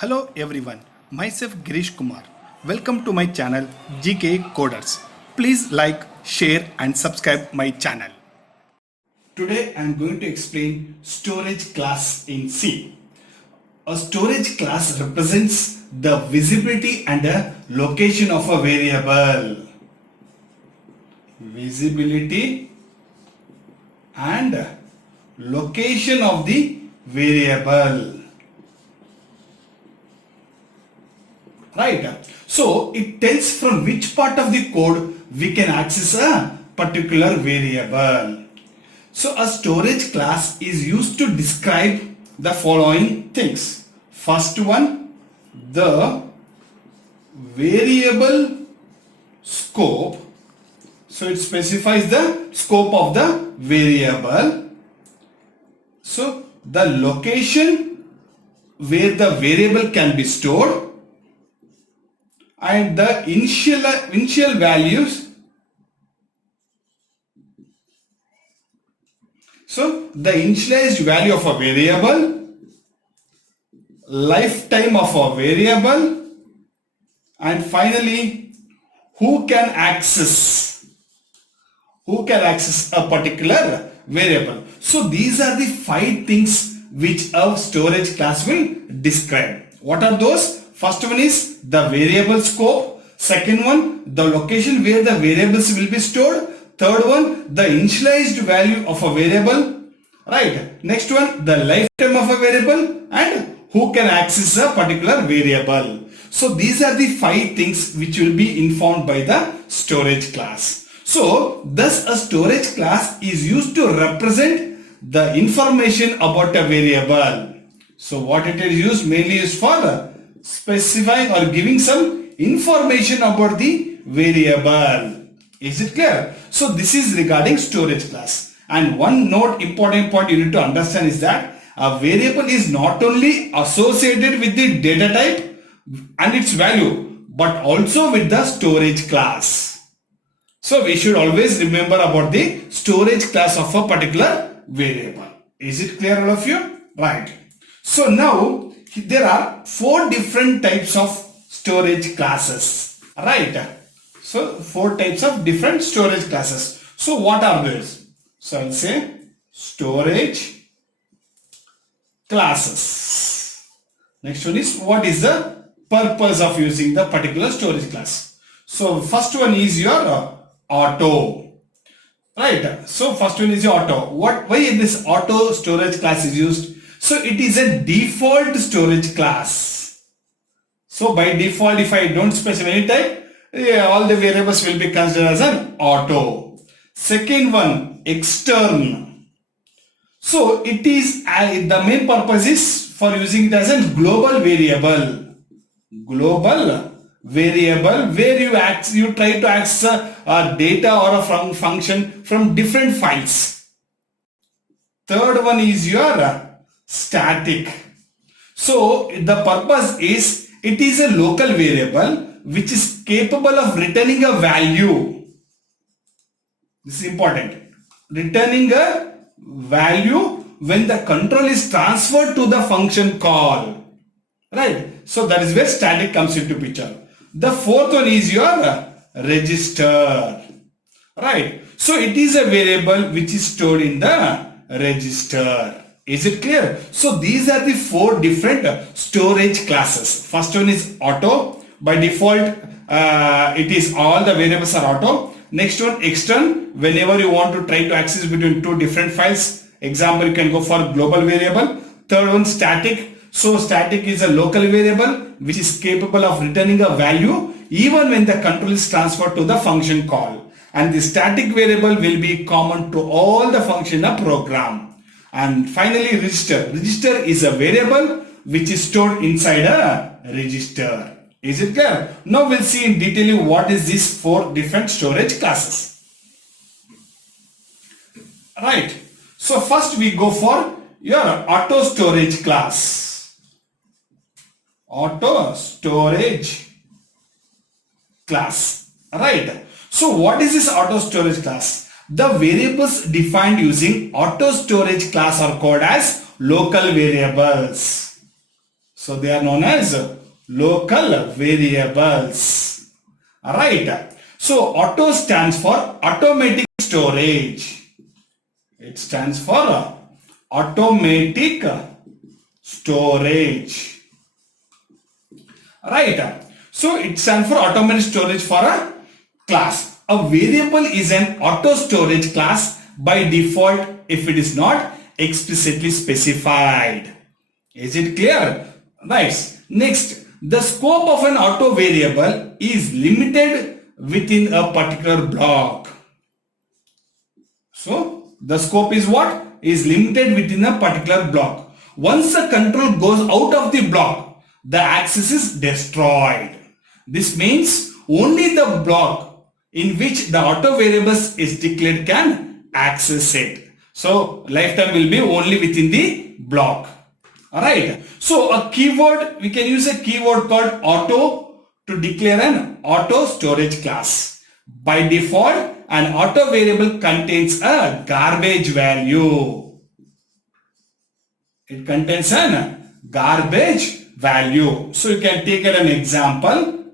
Hello everyone, myself Girish Kumar. Welcome to my channel GK Coders. Please like, share and subscribe my channel. Today I am going to explain storage class in C. A storage class represents the visibility and the location of a variable. Visibility and location of the variable. Right. So it tells from which part of the code we can access a particular variable. So a storage class is used to describe the following things. First one, the variable scope. So it specifies the scope of the variable. So the location where the variable can be stored, and the initial values. So the initialized value of a variable, lifetime of a variable, and finally who can access a particular variable. So these are the 5 things which a storage class will describe. What are those? First one is the variable scope. Second one, the location where the variables will be stored. Third one, the initialized value of a variable. Right. Next one, the lifetime of a variable and who can access a particular variable. So these are the 5 things which will be informed by the storage class. So thus a storage class is used to represent the information about a variable. So what it is used mainly is for specifying or giving some information about the variable. Is it clear? So this is regarding storage class. And one note, important point you need to understand is that a variable is not only associated with the data type and its value, but also with the storage class. So we should always remember about the storage class of a particular variable. Is it clear, all of you? Right. So now there are 4 different types of storage classes. Right. So 4 types of different storage classes. So what are these? So I'll say storage classes. Next one is what is the purpose of using the particular storage class. So first one is your auto. Right. So first one is your auto. Why this auto storage class is used? So it is a default storage class. So by default, if I don't specify any type, all the variables will be considered as an auto. Second one, external. So it is the main purpose is for using it as a global variable. Global variable where you try to access a data or a function from different files. Third one is your static. So the purpose is it is a local variable which is capable of returning a value. This is important. Returning a value when the control is transferred to the function call. Right. So that is where static comes into picture. The fourth one is your register. Right. So it is a variable which is stored in the register. Is it clear? So these are the 4 different storage classes. First one is auto. By default, it is all the variables are auto. Next one, external. Whenever you want to try to access between 2 different files. Example, you can go for global variable. Third one, static. So static is a local variable which is capable of returning a value even when the control is transferred to the function call. And the static variable will be common to all the function in a program. And finally, register. Register is a variable which is stored inside a register. Is it clear? Now we'll see in detail what is these 4 different storage classes. Right. So first we go for your auto storage class. Auto storage class. Right. So what is this auto storage class? The variables defined using auto storage class are called as local variables. So they are known as local variables. Alright. So auto stands for automatic storage. It stands for automatic storage. Right. So it stands for automatic storage for a class. A variable is an auto storage class by default if it is not explicitly specified. Is it clear? Nice. Next, the scope of an auto variable is limited within a particular block. So the scope is what? Is limited within a particular block. Once the control goes out of the block, the access is destroyed. This means only the block in which the auto variables is declared can access it. So lifetime will be only within the block. Alright. So a keyword, we can use a keyword called auto to declare an auto storage class. By default, an auto variable contains a garbage value. It contains an garbage value. So you can take an example.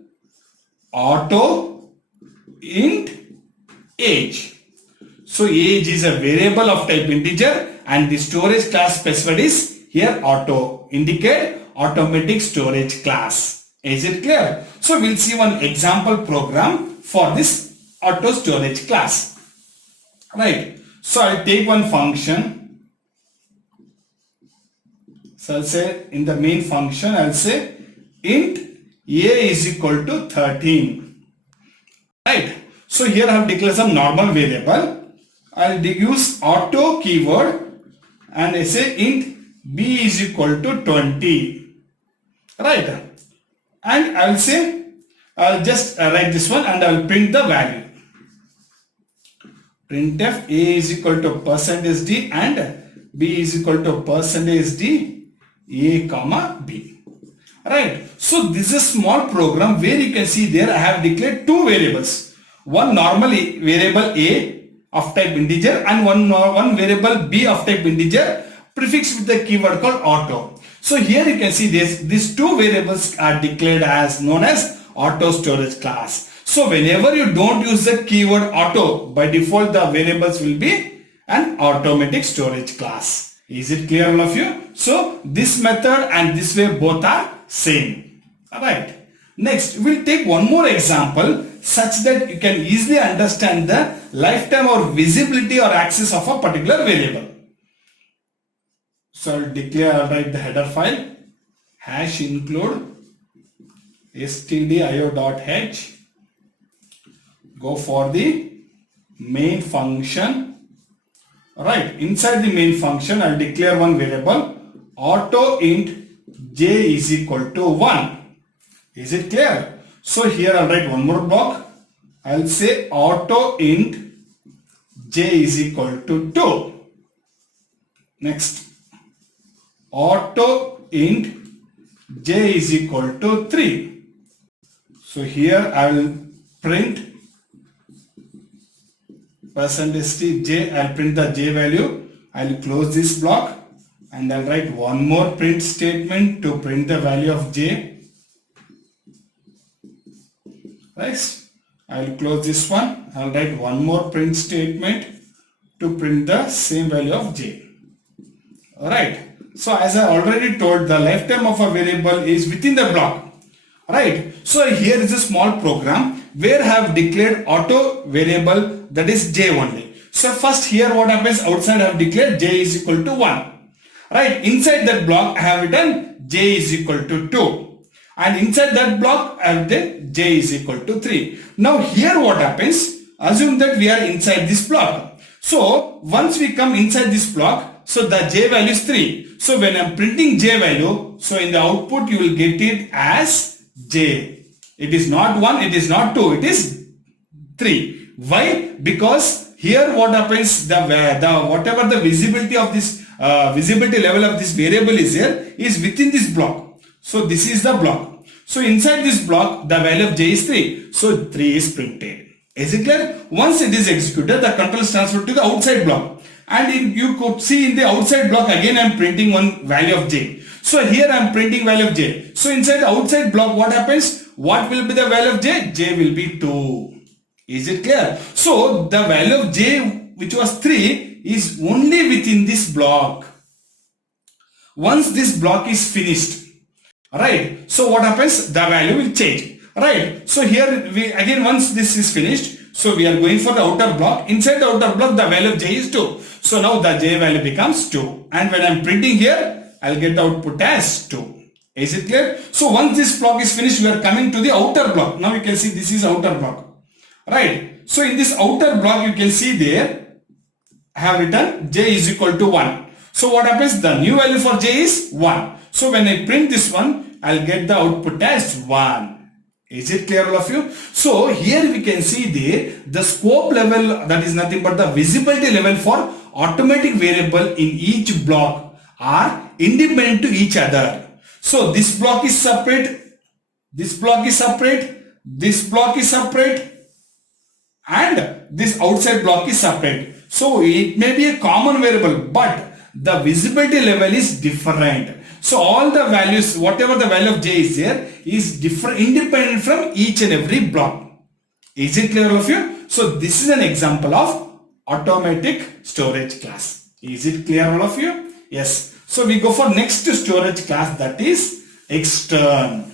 Auto int age. So age is a variable of type integer and the storage class specified is here auto. Indicate automatic storage class. Is it clear? So we'll see one example program for this auto storage class. Right. So I'll take one function. So I'll say in the main function I'll say int a is equal to 13. Right. So here I have declared some normal variable. I'll use auto keyword and I say int b is equal to 20. Right. And I will say I'll just write this one and I will print the value. Printf a is equal to %d and b is equal to %d a comma b. Right. So this is a small program where you can see there I have declared two variables. One normally variable a of type integer and one variable b of type integer prefixed with the keyword called auto. So here you can see these two variables are declared as known as auto storage class. So whenever you don't use the keyword auto, by default the variables will be an automatic storage class. Is it clear all of you? So this method and this way both are same. Alright. Next we'll take one more example such that you can easily understand the lifetime or visibility or access of a particular variable. So I'll write the header file hash include stdio.h. Go for the main function. Right, inside the main function I'll declare one variable auto int j is equal to 1. Is it clear? So here I'll write one more block. I'll say auto int j is equal to 2. Next, auto int j is equal to 3. So here I will print %j, I'll print the j value. I'll close this block and I'll write one more print statement to print the value of j. Right? I'll close this one. I'll write one more print statement to print the same value of j. Alright. So as I already told, the lifetime of a variable is within the block. Right. So here is a small program where I have declared auto variable, that is j only. So first here what happens, outside I have declared j is equal to 1. Right. Inside that block I have written j is equal to 2. And inside that block I have written j is equal to 3. Now here what happens, assume that we are inside this block. So once we come inside this block, so the j value is 3. So when I am printing j value, so in the output you will get it as j. It is not 1, it is not 2, it is 3. Why? Because here what happens, whatever the visibility of this visibility level of this variable is here is within this block. So this is the block. So inside this block the value of j is 3. So 3 is printed. Is it clear? Once it is executed, the control is transferred to the outside block. And you could see in the outside block again I am printing one value of j. So here I am printing value of j. So inside the outside block, what happens? What will be the value of j? J will be 2. Is it clear? So the value of j, which was 3, is only within this block. Once this block is finished, right? So what happens? The value will change, right? So here we again, once this is finished, so we are going for the outer block. Inside the outer block, the value of j is 2. So now the j value becomes 2. And when I am printing here, I'll get the output as 2. Is it clear? So once this block is finished, we are coming to the outer block. Now you can see this is outer block, right? So in this outer block, you can see there, I have written j is equal to 1. So what happens? The new value for j is 1. So when I print this one, I'll get the output as 1. Is it clear, all of you? So here we can see there, the scope level, that is nothing but the visibility level for automatic variable in each block are independent to each other. So this block is separate, this block is separate, this block is separate, and this outside block is separate. So it may be a common variable, but the visibility level is different. So all the values, whatever the value of j is there, is different, independent from each and every block. Is it clear, all of you? So this is an example of automatic storage class. Is it clear, all of you? Yes. So we go for next storage class, that is extern.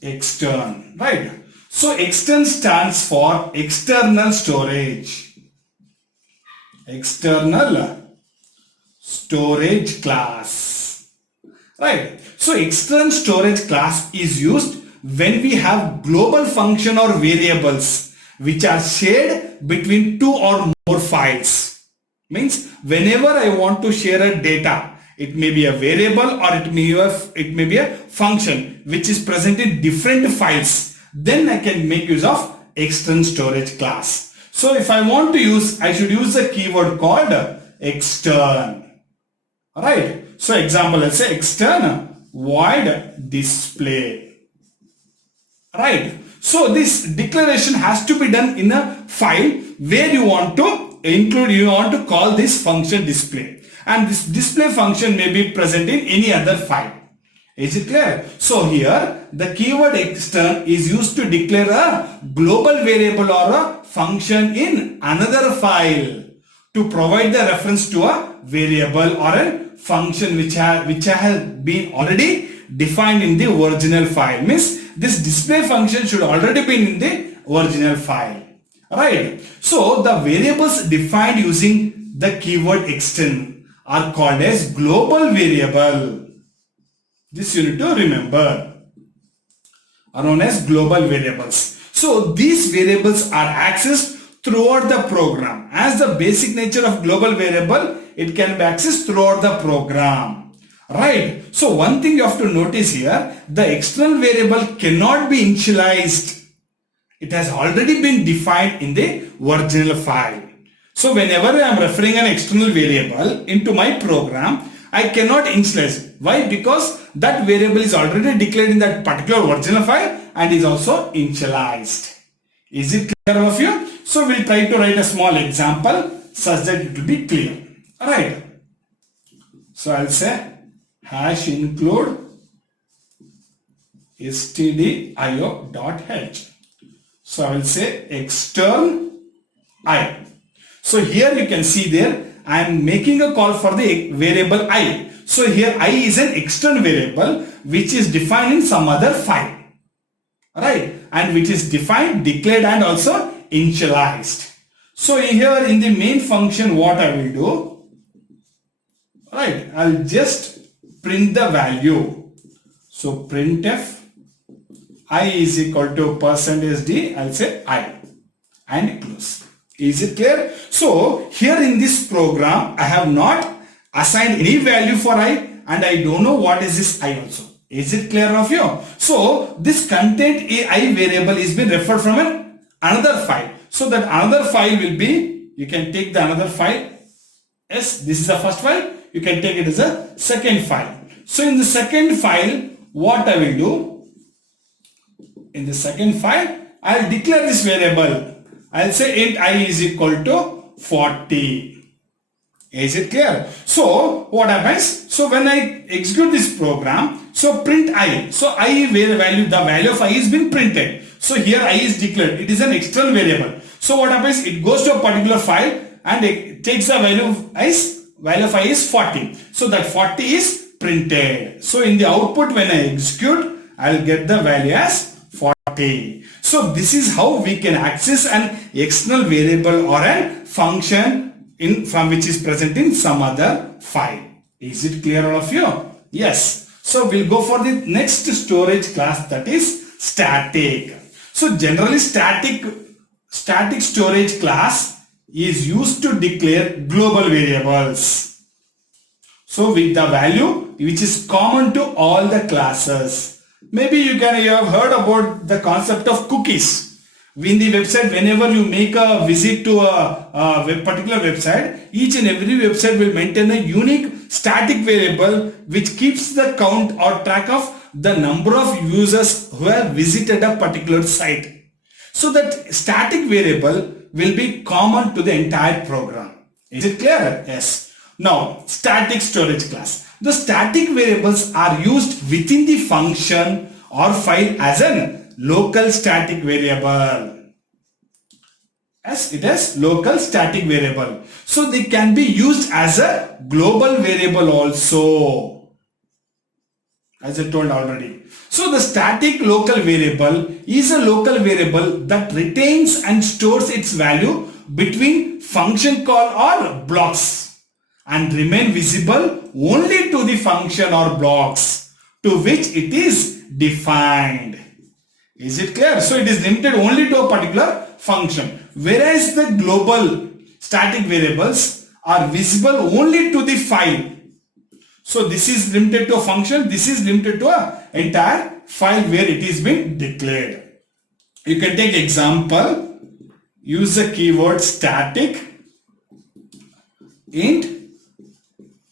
Extern, right? So extern stands for external storage. External storage class, right? So external storage class is used when we have global function or variables which are shared between two or more files. Means whenever I want to share a data, it may be a variable or it may be a function which is present in different files, then I can make use of external storage class. So if I want to use, I should use a keyword called extern. Alright. So example, let's say extern void display. Right. So this declaration has to be done in a file where you want to include, you want to call this function display. And this display function may be present in any other file. Is it clear? So here the keyword extern is used to declare a global variable or a function in another file to provide the reference to a variable or a function which has been already defined in the original file. Means this display function should already be in the original file. Right. So the variables defined using the keyword extern are called as global variable. This you need to remember, are known as global variables. So these variables are accessed throughout the program. As the basic nature of global variable, it can be accessed throughout the program. Right. So one thing you have to notice here, the external variable cannot be initialized. It has already been defined in the original file. So whenever I am referring an external variable into my program, I cannot initialize. Why? Because that variable is already declared in that particular original file and is also initialized. Is it clear, all of you? So we'll try to write a small example such that it will be clear. Alright. So I'll say hash include stdio.h. So I will say extern I. So here you can see there I am making a call for the variable I. So here I is an external variable which is defined in some other file. Right? And which is defined, declared and also initialized. So here in the main function what I will do, right, I'll just print the value. So printf I is equal to %d, I'll say I and close. Is it clear? So here in this program I have not assigned any value for I and I don't know what is this I also. Is it clear of you? So this content I variable is being referred from another file. So that another file will be, you can take the another file. Yes, this is the first file. You can take it as a second file. So in the second file, what I will do, in the second file, I'll declare this variable. I'll say int I is equal to 40. Is it clear? So what happens? So when I execute this program, so print I. So I where value, the value of I is been printed. So here I is declared. It is an external variable. So what happens? It goes to a particular file and it takes the value of I is 40. So that 40 is printed. So in the output when I execute, I'll get the value as 40. So this is how we can access an external variable or a function from which is present in some other file. Is it clear all of you? Yes. So we'll go for the next storage class, that is static. So generally static storage class is used to declare global variables. So with the value which is common to all the classes. Maybe you have heard about the concept of cookies. In the website, whenever you make a visit to a particular website, each and every website will maintain a unique static variable which keeps the count or track of the number of users who have visited a particular site. So that static variable will be common to the entire program. Is it clear? Yes. Now, static storage class. The static variables are used within the function or file as a local static variable. As it is local static variable. So they can be used as a global variable also, as I told already. So the static local variable is a local variable that retains and stores its value between function call or blocks and remain visible only to the function or blocks to which it is defined. Is it clear? So it is limited only to a particular function, whereas the global static variables are visible only to the file. So this is limited to a function, this is limited to an entire file where it is being declared. You can take example, use the keyword static int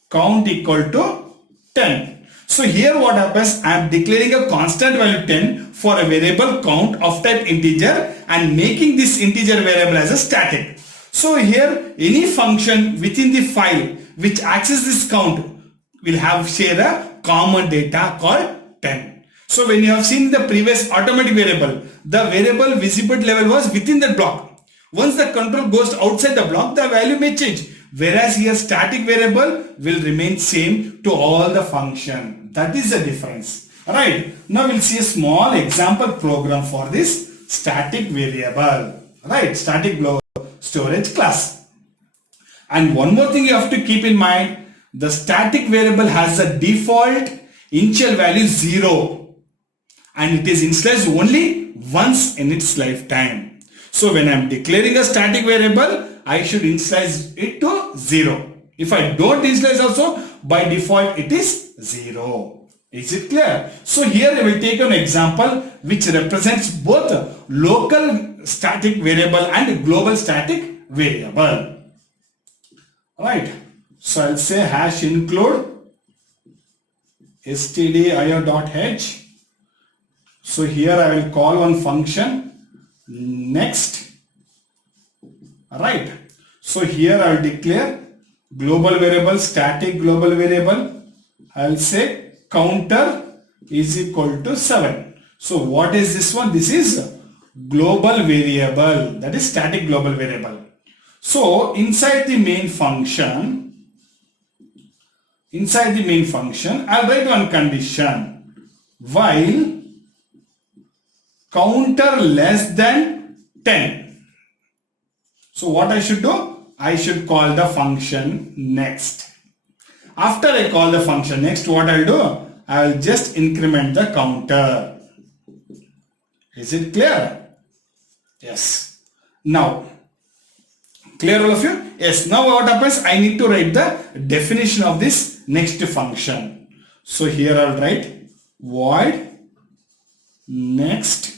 count equal to 10. So here what happens, I am declaring a constant value 10 for a variable count of type integer and making this integer variable as a static. So here any function within the file which accesses this count will share a common data called 10. So when you have seen the previous automatic variable, the variable visibility level was within the block. Once the control goes outside the block, the value may change. Whereas here static variable will remain same to all the function. That is the difference. Alright, now we'll see a small example program for this static variable. Right, static storage class. And one more thing you have to keep in mind, the static variable has a default initial value 0 and it is initialized only once in its lifetime. So when I am declaring a static variable, I should initialize it to 0. If I don't initialize also, by default it is 0. Is it clear? So here I will take an example which represents both local static variable and global static variable. Alright. So I'll say hash include stdio.h. So here I will call one function next. Alright. So here I will declare global variable, static global variable. I will say counter is equal to 7. So what is this one? This is global variable, that is static global variable. So inside the main function, I'll write one condition while counter less than 10. So what I should do? I should call the function next. After I call the function next, what I'll do? I'll just increment the counter. Is it clear? Yes. Now, clear all of you? Yes. Now what happens? I need to write the definition of this next function. So here I'll write void next.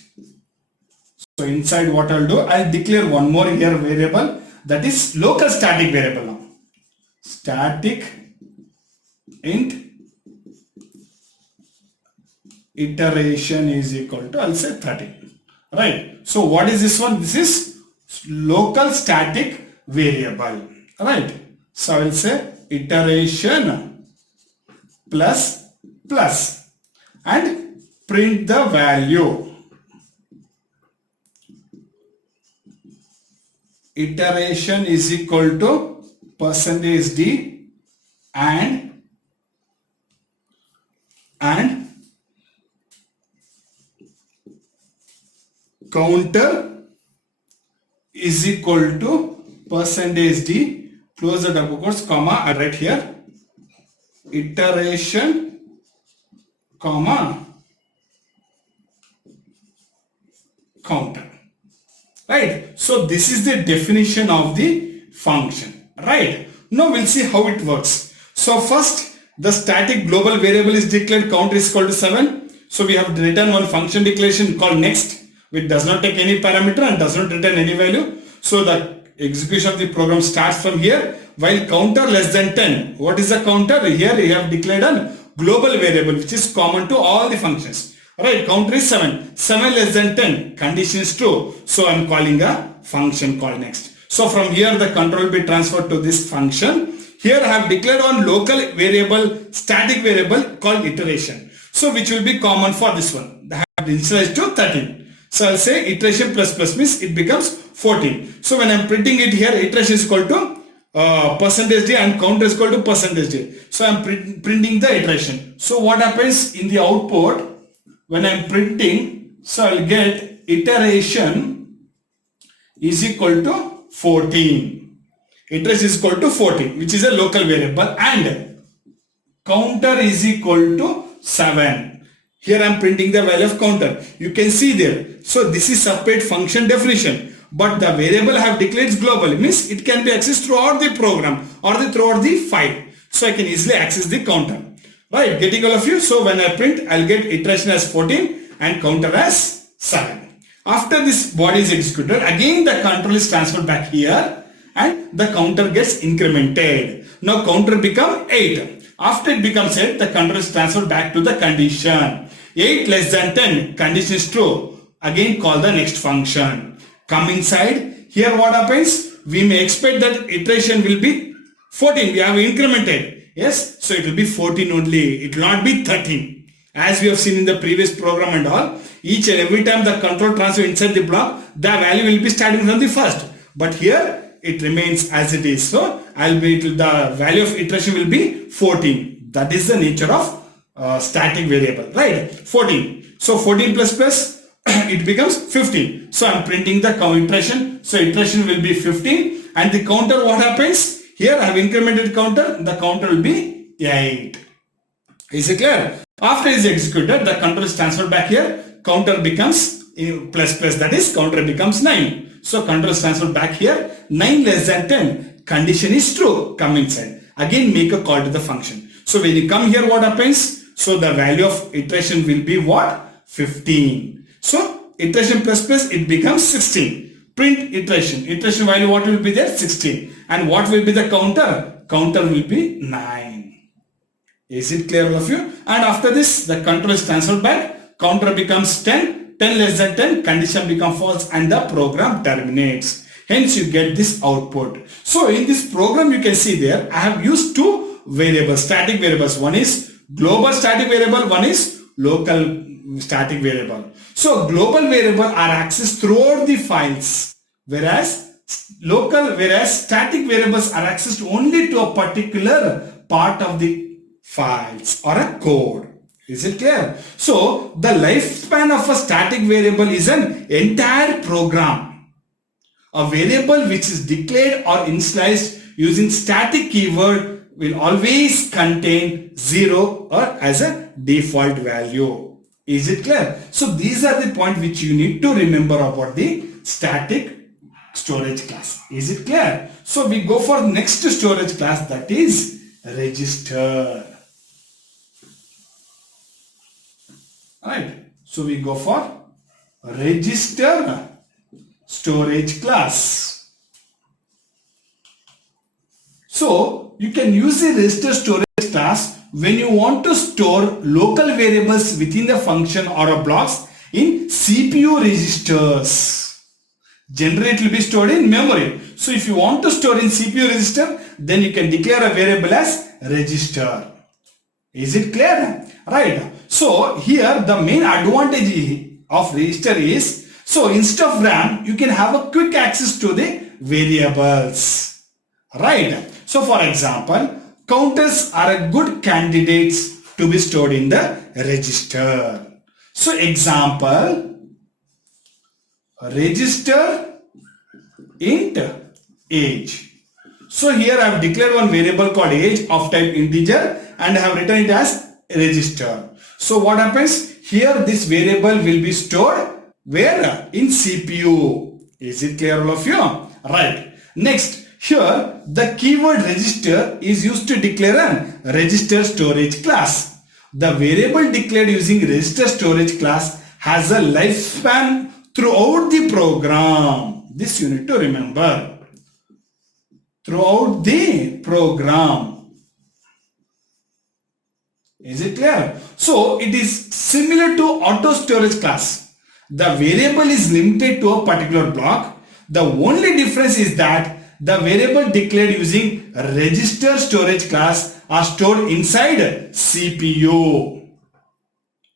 So inside what I'll do? I'll declare one more here variable, that is local static variable now. Static int iteration is equal to, I'll say 30. Right. So what is this one? This is local static variable. Right. So I will say iteration plus plus and print the value. Iteration is equal to percentage D and counter is equal to percentage D, close the double quotes, comma, I write here iteration, comma, counter. Right? So this is the definition of the function. Right? Now we'll see how it works. So first, the static global variable is declared, counter is equal to 7. So we have written one function declaration called next, which does not take any parameter and does not return any value. So the execution of the program starts from here, while counter less than 10. What is the counter? Here we have declared a global variable which is common to all the functions. Right, counter is 7. 7 less than 10. Condition is true. So I am calling a function called next. So from here the control will be transferred to this function. Here I have declared one local variable, static variable called iteration. So which will be common for this one. I have initialized to 13. So I'll say iteration plus plus means it becomes 14. So when I'm printing it here, iteration is equal to percentage D and counter is equal to percentage D. So I'm printing the iteration. So what happens in the output when I'm printing? So I'll get iteration is equal to 14. Iteration is equal to 14, which is a local variable, and counter is equal to 7. Here I am printing the value of counter. You can see there. So this is separate function definition. But the variable I have declared is global. Means it can be accessed throughout the program or throughout the file. So I can easily access the counter. Right, getting all of you? So when I print, I'll get iteration as 14 and counter as 7. After this body is executed, again the control is transferred back here and the counter gets incremented. Now counter become 8. After it becomes 8, the counter is transferred back to the condition. 8 less than 10, condition is true. Again call the next function. Come inside. Here what happens? We may expect that iteration will be 14. We have incremented. Yes, so it will be 14 only. It will not be 13. As we have seen in the previous program and all, each and every time the control transfer inside the block, the value will be starting from the first. But here it remains as it is. So the value of iteration will be 14. That is the nature of static variable, right? 14. So 14 plus plus it becomes 15. So I'm printing the iteration. So iteration will be 15 and the counter, what happens? Here I have incremented counter. The counter will be 8. Is it clear? After it is executed, the counter is transferred back here. Counter becomes plus plus, that is counter becomes 9. So counter is transferred back here. 9 less than 10. Condition is true. Come inside. Again make a call to the function. So when you come here, what happens? So the value of iteration will be what? 15. So iteration plus plus, it becomes 16. Print iteration. Iteration value what will be there? 16. And what will be the counter? Counter will be 9. Is it clear all of you? And after this, the counter is transferred back. Counter becomes 10. 10 less than 10. Condition becomes false and the program terminates. Hence you get this output. So in this program you can see there, I have used two variables, static variables. One is global static variable, one is local static variable. So global variable are accessed throughout the files, whereas static variables are accessed only to a particular part of the files or a code. Is it clear? So the lifespan of a static variable is an entire program. A variable which is declared or initialized using static keyword will always contain 0 or as a default value. Is it clear? So these are the points which you need to remember about the static storage class. Is it clear? So we go for next storage class, that is register. Alright. So we go for register storage class. So you can use the register storage class when you want to store local variables within the function or a blocks in CPU registers. Generally it will be stored in memory. So if you want to store in CPU register, then you can declare a variable as register. Is it clear? Right. So here the main advantage of register is, so instead of RAM, you can have a quick access to the variables. Right. So for example, counters are a good candidates to be stored in the register. So example, register int age. So here I have declared one variable called age of type integer and I have written it as register. So what happens? Here this variable will be stored where? In CPU. Is it clear all of you? Right. Next, here the keyword register is used to declare a register storage class. The variable declared using register storage class has a lifespan throughout the program. This you need to remember. Throughout the program. Is it clear? So it is similar to auto storage class. The variable is limited to a particular block. The only difference is that the variable declared using register storage class are stored inside CPU.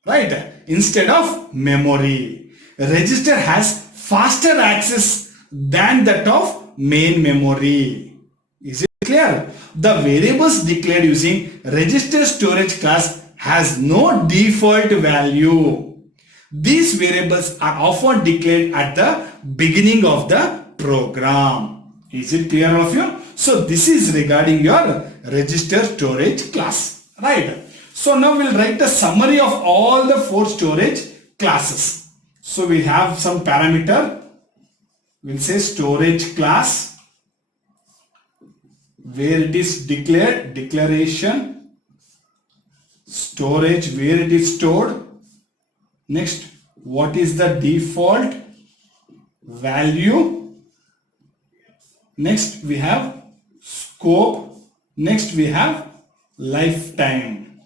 Right? Instead of memory. Register has faster access than that of main memory. Is it clear? The variables declared using register storage class has no default value. These variables are often declared at the beginning of the program. Is it clear all of you? So this is regarding your register storage class. Right. So now we'll write a summary of all the 4 storage classes. So we have some parameter. We'll say storage class, where it is declared, declaration, storage, where it is stored. Next, what is the default value? Next we have scope. Next we have lifetime.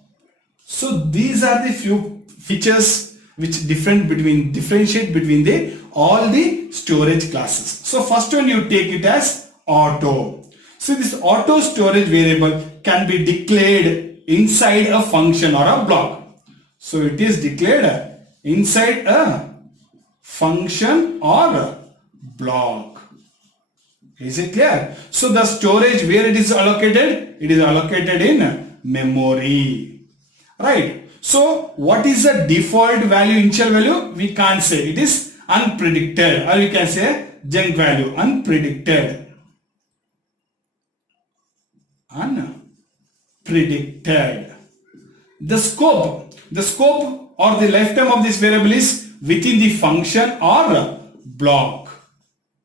So these are the few features which differentiate between all the storage classes. So first one you take it as auto. So this auto storage variable can be declared inside a function or a block. So it is declared inside a function or a block. Is it clear? So the storage where it is allocated? It is allocated in memory. Right. So what is the default value, initial value? We can't say. It is unpredicted, or we can say junk value, unpredicted. Unpredicted. The scope or the lifetime of this variable is within the function or block.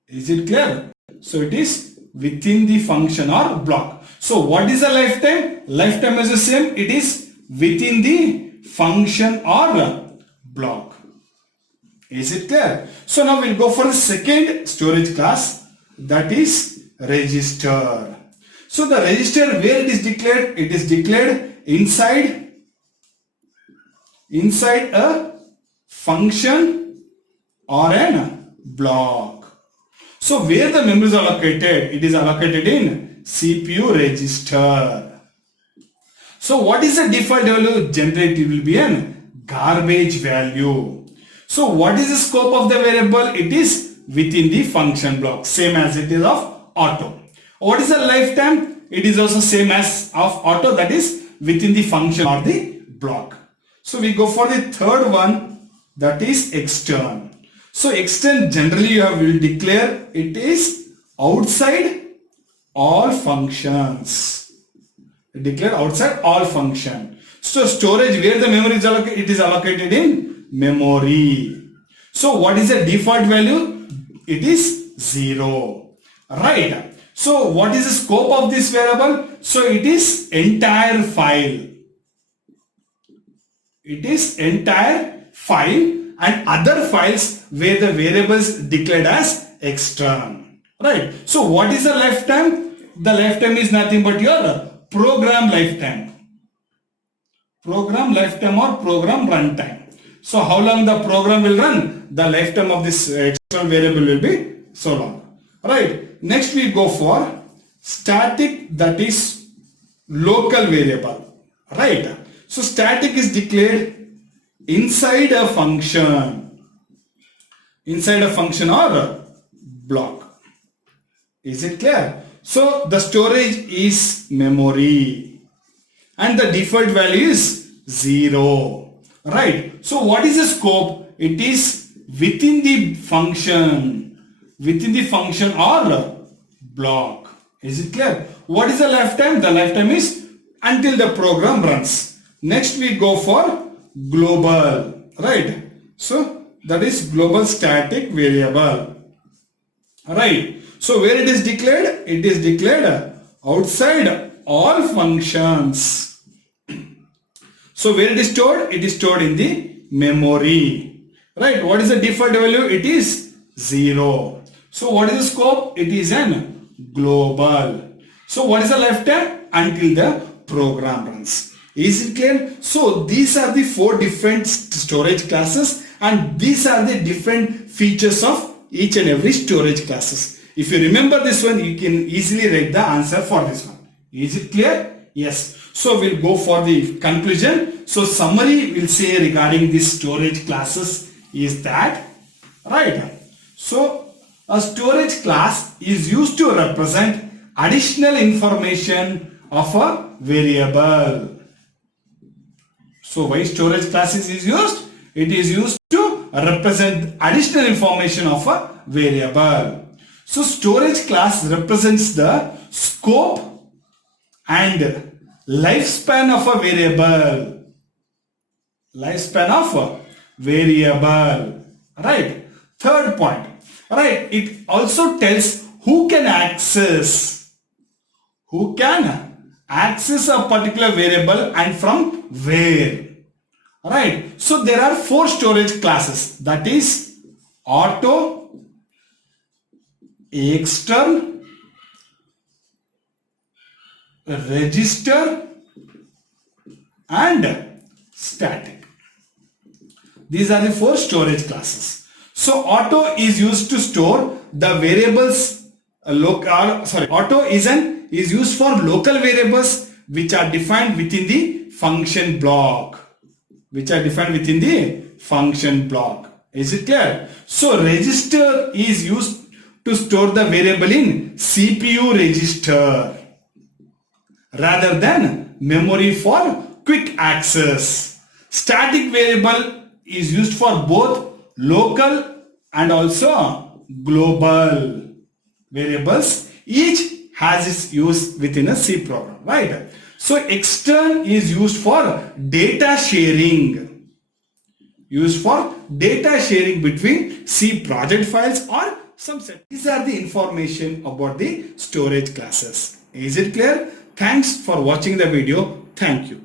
Is it clear? So it is within the function or block. So what is the lifetime? Lifetime is the same. It is within the function or block. Is it clear? So now we'll go for the second storage class, that is register. So the register where it is declared inside a function or an block. So where the memory is allocated? It is allocated in CPU register. So what is the default value generated? It will be an garbage value. So what is the scope of the variable? It is within the function block, same as it is of auto. What is the lifetime? It is also same as of auto, that is within the function or the block. So we go for the third one, that is extern. So extern generally you will declare it is outside all functions. Declare outside all function. So storage where the memory is allocated, it is allocated in memory. So what is the default value? It is 0. Right. So what is the scope of this variable? So it is entire file. It is entire file and other files where the variables declared as extern. Right. So what is the lifetime? The lifetime is nothing but your program lifetime. Program lifetime or program runtime. So how long the program will run? The lifetime of this external variable will be so long. Right. Next we go for static, that is local variable, right? So static is declared inside a function or a block. Is it clear? So the storage is memory and the default value is 0, right? So what is the scope? It is within the function or block. Is it clear? What is the lifetime? The lifetime is until the program runs. Next we go for global, right? So that is global static variable, right? So where it is declared? It is declared outside all functions. So where it is stored? It is stored in the memory, right? What is the default value? It is 0. So what is the scope? It is an global. So what is the lifetime? Until the program runs. Is it clear? So these are the 4 different storage classes, and these are the different features of each and every storage classes. If you remember this one, you can easily write the answer for this one. Is it clear? Yes. So we'll go for the conclusion. So summary will say regarding these storage classes is that, right? So a storage class is used to represent additional information of a variable. So why storage classes is used? It is used to represent additional information of a variable. So storage class represents the scope and lifespan of a variable. Right? Third point. Right? It also tells who can access a particular variable and from where. Right? So there are 4 storage classes, that is auto, extern, register and static. These are the 4 storage classes. So auto is used to store the variables auto is used for local variables which are defined within the function block. Is it clear? So register is used to store the variable in CPU register rather than memory for quick access. Static variable is used for both local and also global variables. Each has its use within a C program, right? So extern is used for data sharing. Between C project files or some set. These are the information about the storage classes. Is it clear? Thanks for watching the video. Thank you.